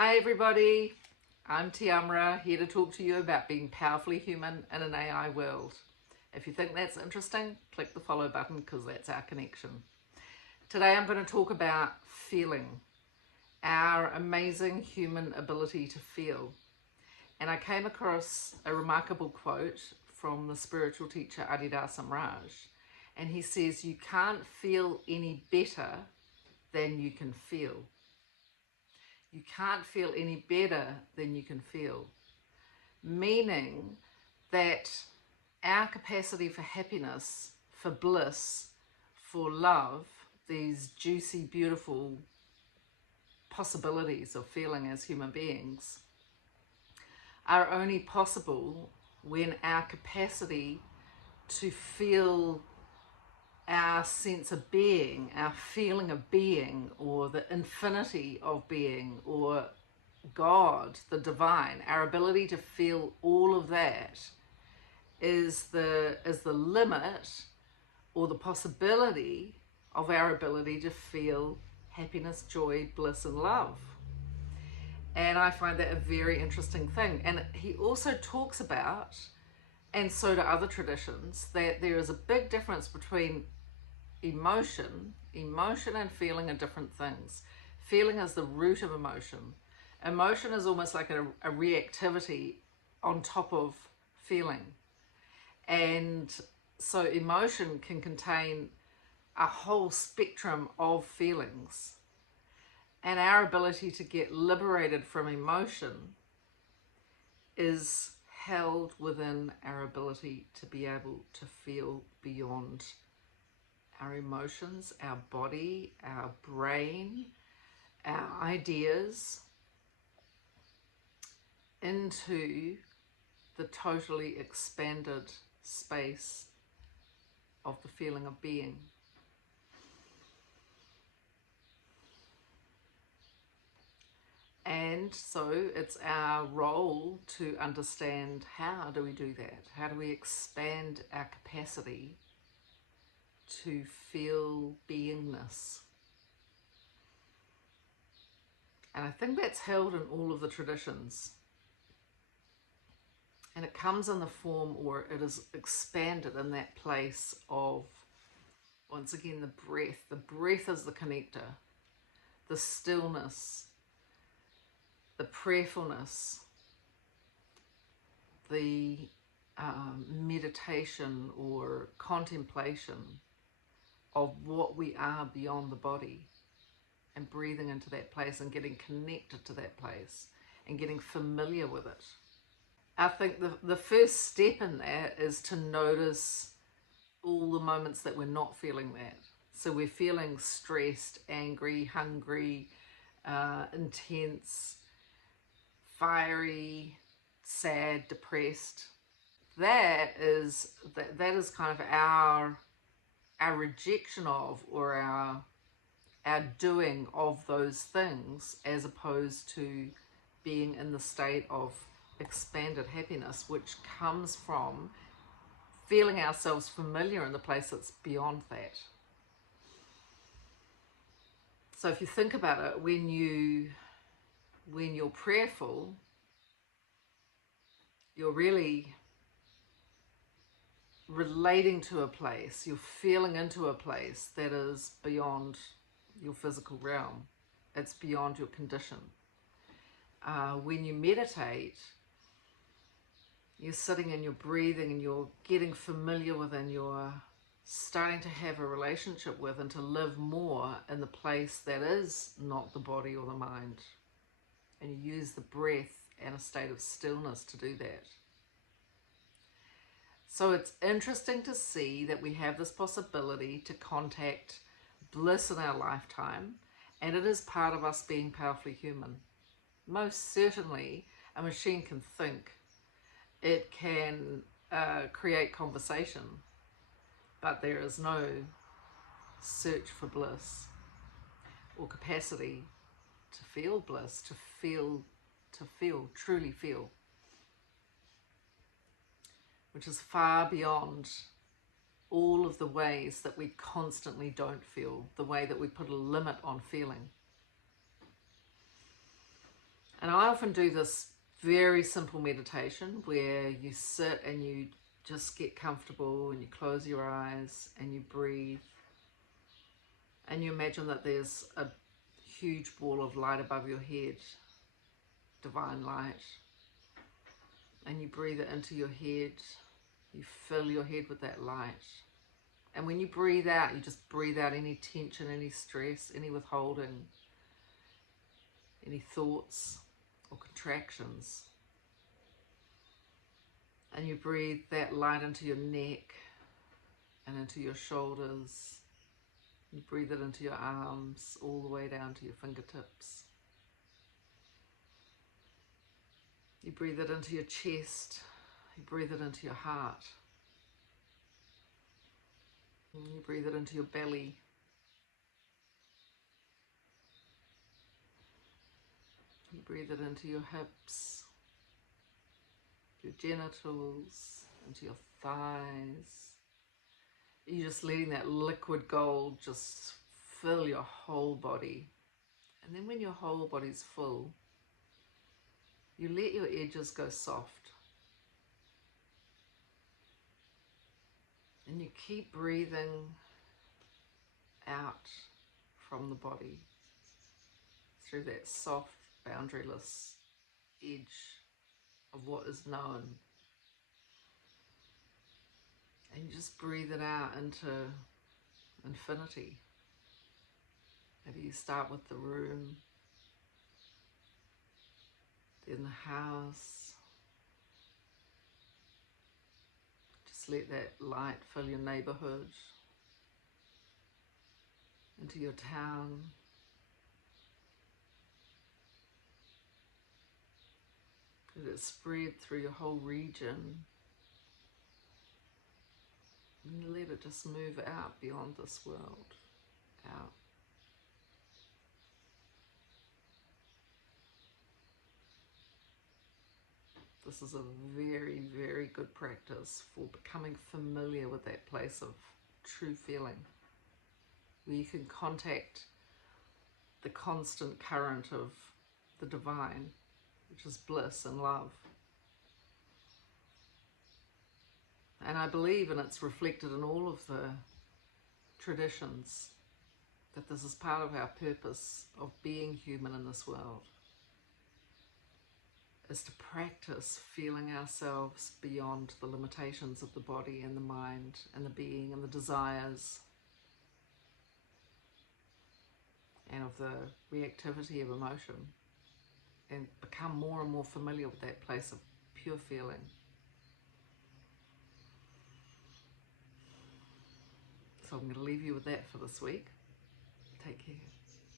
Hi everybody, I'm Tiamra, here to talk to you about being powerfully human in an AI world. If you think that's interesting, click the follow button because that's our connection. Today I'm going to talk about feeling, our amazing human ability to feel. And I came across a remarkable quote from the spiritual teacher Adidas Samraj, and he says, "You can't feel any better than you can feel." You can't feel any better than you can feel. Meaning that our capacity for happiness, for bliss, for love, these juicy, beautiful possibilities of feeling as human beings, are only possible when our capacity to feel our sense of being, our feeling of being, or the infinity of being, or God, the divine, our ability to feel all of that is the limit or the possibility of our ability to feel happiness, joy, bliss, and love. And I find that a very interesting thing. And he also talks about, and so do other traditions, that there is a big difference between emotion and feeling are different things. Feeling is the root of emotion. Emotion is almost like a reactivity on top of feeling. And so emotion can contain a whole spectrum of feelings. And our ability to get liberated from emotion is held within our ability to be able to feel beyond our emotions, our body, our brain, our ideas, into the totally expanded space of the feeling of being. And so it's our role to understand, how do we do that? How do we expand our capacity to feel beingness? And I think that's held in all of the traditions. And it comes in the form, or it is expanded in that place of, once again, the breath. The breath is the connector. The stillness, the prayerfulness, the meditation or contemplation of what we are beyond the body, and breathing into that place and getting connected to that place and getting familiar with it. I think the first step in that is to notice all the moments that we're not feeling that. So we're feeling stressed, angry, hungry, intense, fiery, sad, depressed. That is kind of our rejection of, or our doing of those things, as opposed to being in the state of expanded happiness, which comes from feeling ourselves familiar in the place that's beyond that. So if you think about it, when you're prayerful, you're really relating to a place, you're feeling into a place that is beyond your physical realm. It's beyond your condition. When you meditate, you're sitting and you're breathing and you're getting familiar with, and you're starting to have a relationship with and to live more in the place that is not the body or the mind. And you use the breath and a state of stillness to do that. So it's interesting to see that we have this possibility to contact bliss in our lifetime, and it is part of us being powerfully human. Most certainly, a machine can think. It can create conversation, but there is no search for bliss or capacity to feel bliss, to feel, truly feel, which is far beyond all of the ways that we constantly don't feel, the way that we put a limit on feeling. And I often do this very simple meditation where you sit and you just get comfortable and you close your eyes and you breathe and you imagine that there's a huge ball of light above your head, divine light, and you breathe it into your head. You fill your head with that light. And when you breathe out, you just breathe out any tension, any stress, any withholding, any thoughts or contractions. And you breathe that light into your neck and into your shoulders. You breathe it into your arms, all the way down to your fingertips. You breathe it into your chest. You breathe it into your heart. And you breathe it into your belly. You breathe it into your hips, your genitals, into your thighs. You're just letting that liquid gold just fill your whole body. And then when your whole body's full, you let your edges go soft. And you keep breathing out from the body through that soft, boundaryless edge of what is known. And you just breathe it out into infinity. Maybe you start with the room, then the house. Just let that light fill your neighborhood, into your town. Let it spread through your whole region. And you let it just move out beyond this world, out. This is a very, very good practice for becoming familiar with that place of true feeling, where you can contact the constant current of the divine, which is bliss and love. And I believe, and it's reflected in all of the traditions, that this is part of our purpose of being human in this world, is to practice feeling ourselves beyond the limitations of the body and the mind and the being and the desires and of the reactivity of emotion, and become more and more familiar with that place of pure feeling. So I'm going to leave you with that for this week. Take care.